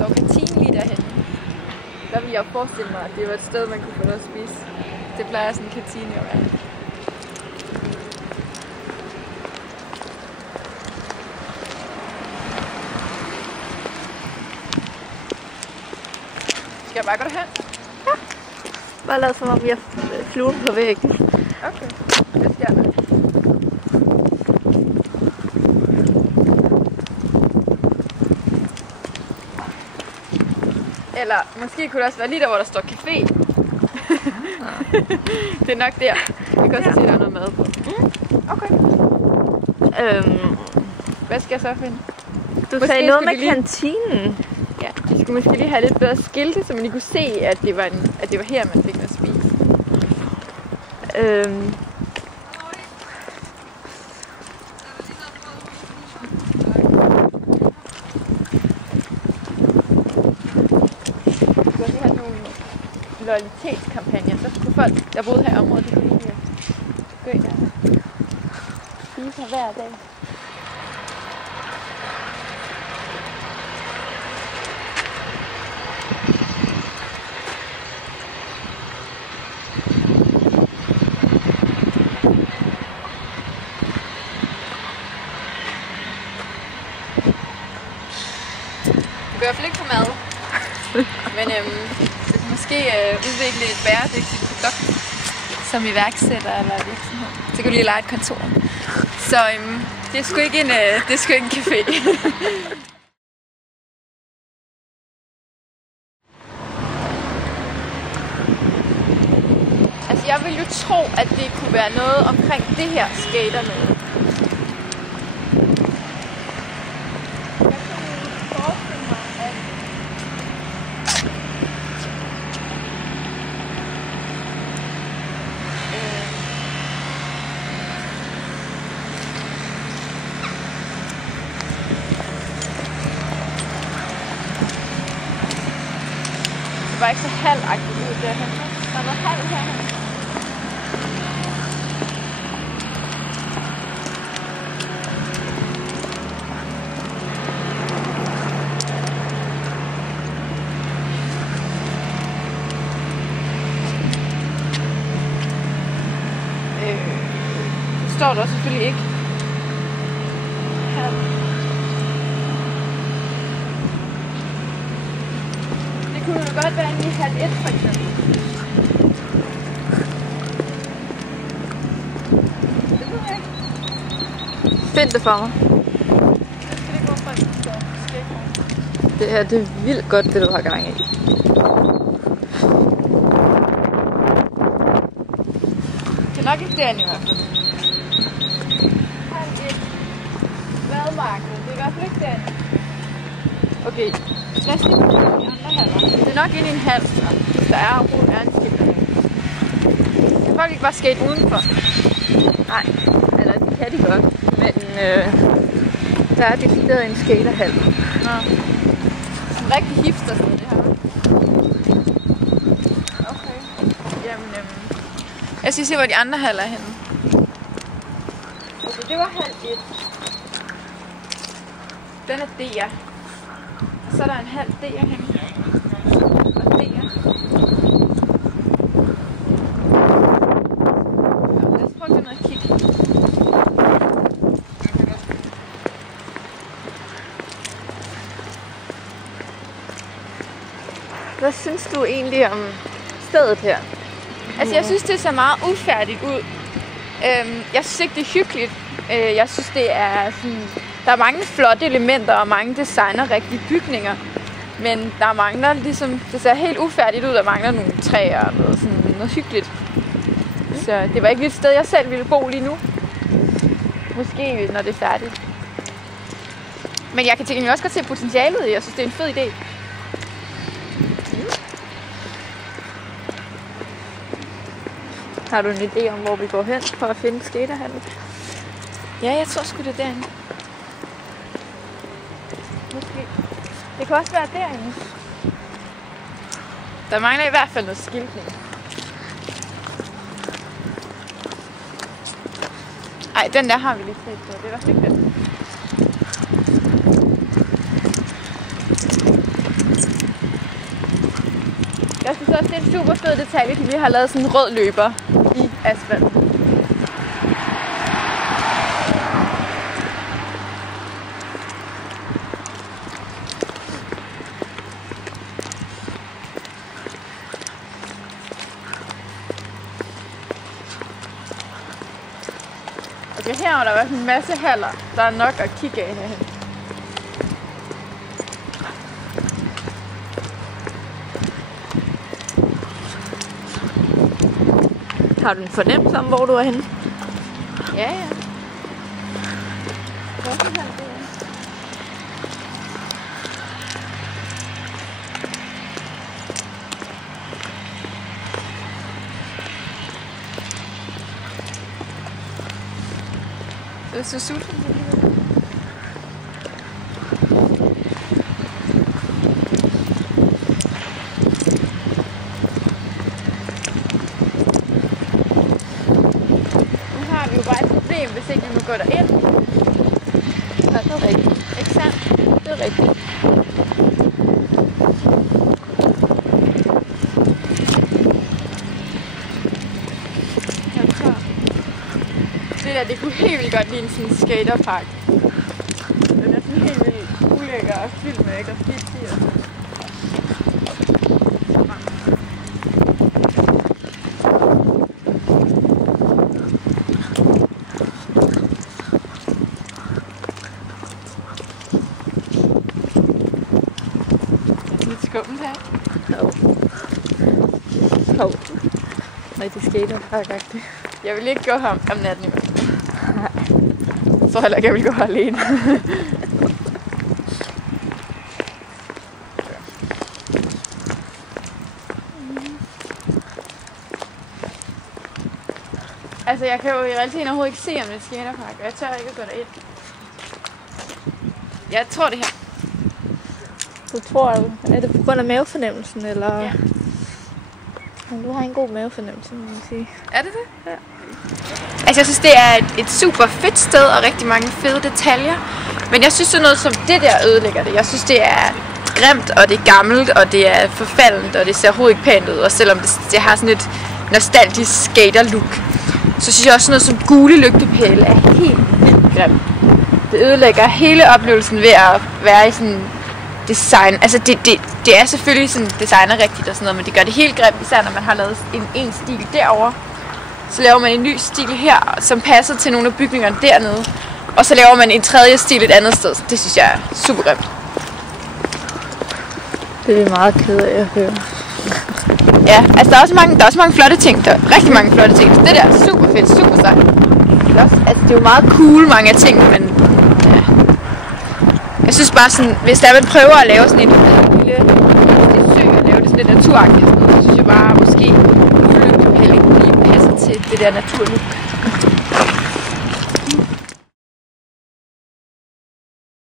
står kantinen lige derhenne. Der ville jeg forestille mig, at det var et sted, man kunne få noget at spise. Det plejer sådan en kantine at være. Skal jeg bare gå derhen? Ja. Bare lad som om jeg flyver på væggen. Okay, det skal jeg. Eller måske kunne det også være lige der, hvor der står café. Det er nok der. Jeg kan også se, der er noget mad på. Okay. Hvad skal jeg så finde? Du sagde noget med kantinen. Ja, de skulle måske lige have lidt bedre skilte, så man lige kunne se, at det var her, man fik noget at spise. Loyalitetskampagner, så skulle folk, der boede her i området, de kunne lige gå ind og spise her hver dag. Du kan i hvert fald ikke få mad, men du kan måske udvikle et bæredygtigt produkt som iværksætter eller virksomhed. Så kan du lige lege et kontor. Så det er sgu ikke en café. Altså jeg vil jo tro, at det kunne være noget omkring det her skater noget. Det var ikke så halvagtigt ud derhen. Der er noget halv herhen. Det står der selvfølgelig ikke. Her. Det kunne jo godt være lige 12:30 for eksempel. Det ved jeg ikke. Find det for mig. Jeg skal ikke gå fra en Det her, det er vildt godt, det du har gang i. Det er nok ikke derinde i hvert fald. Her er et madmarked. Det er i hvert fald ikke derinde. Okay. Lad os lige gå til de andre haller. Det er nok inde i en hal, der er overhovedet er en skilt. Kan folk ikke bare skate udenfor? Nej, eller det kan de godt, men der er decideret en skaterhal. Nå. En rigtig hipstersted, det her. Okay. Jamen, jeg skal se, hvor de andre haller er henne. Okay, det var hal 1. Den er DR. Og så er der en halv DR henne. Og DR. Ja, lad os prøve at gå ned og kigge. Hvad synes du egentlig om stedet her? Altså, jeg synes, det ser meget ufærdigt ud. Jeg synes ikke, det er hyggeligt. Jeg synes, det er sådan... Der er mange flotte elementer og mange designerrigtige bygninger. Men der mangler ligesom... Det ser helt ufærdigt ud, der mangler nogle træer og noget hyggeligt. Så det var ikke et sted, jeg selv ville bo lige nu. Måske, når det er færdigt. Men jeg kan til gengæld også godt se potentialet i. Jeg synes, det er en fed idé. Har du en idé om, hvor vi går hen for at finde skaterhallen? Ja, jeg tror sgu det er derinde. Måske. Det kan også være derinde. Der mangler i hvert fald noget skiltning. Ej, den der har vi lige set på. Det er i hvert fald ikke den. også, det er en super fed detalje, at vi har lavet sådan en rød løber i asfalten. Okay, her har der været en masse haller. Der er nok at kigge af herhen. Har du en fornemmelse om, hvor du er henne? Ja, ja. Det er så sulten. Nu har vi jo bare et problem, hvis ikke vi må gå derind. Ja, det er rigtigt. Ikke sandt? Det er rigtigt. Det der, det kunne helt vildt godt ligne sådan en skaterpark. Den er sådan helt vildt ulækker og fyldt med graffiti og sådan. Lidt skummelt her. Hov. Rigtig skaterpark-agtigt. Jeg vil ikke gå her om natten i hvert fald. Så heller ikke, jeg vil gå her alene. Altså, jeg kan jo i realiteten overhovedet ikke se, om det er skaterpark, og jeg tør ikke at gå derind. Jeg tror det her. Du tror, er det på grund af mavefornemmelsen, eller? Ja. Du har en god mavefornemmelse, må man sige. Er det det? Ja. Altså, jeg synes, det er et super fedt sted, og rigtig mange fede detaljer. Men jeg synes, sådan noget som det der ødelægger det. Jeg synes, det er grimt, og det er gammelt, og det er forfaldent, og det ser overhovedet ikke pænt ud. Og selvom det har sådan et nostalgisk skater-look, så synes jeg også, noget som gule lygtepæle er helt vildt grimt. Det ødelægger hele oplevelsen ved at være i sådan design. Altså, det er selvfølgelig sådan designerrigtigt og sådan noget, men det gør det helt grimt, især når man har lavet en stil derovre. Så laver man en ny stil her, som passer til nogle af bygningerne dernede. Og så laver man en tredje stil et andet sted. Det synes jeg er super grimt. Det er vi meget kede af at høre. Ja, altså der er også mange flotte ting. Der er rigtig mange flotte ting. Det der er super fedt, super sejt. Det er jo meget cool, mange af tingene, men ja. Jeg synes bare sådan, hvis der man prøver at lave sådan en lille sø og lave det sådan lidt naturagtigt, så synes jeg bare måske lygtepæle lige passer til det der naturlook.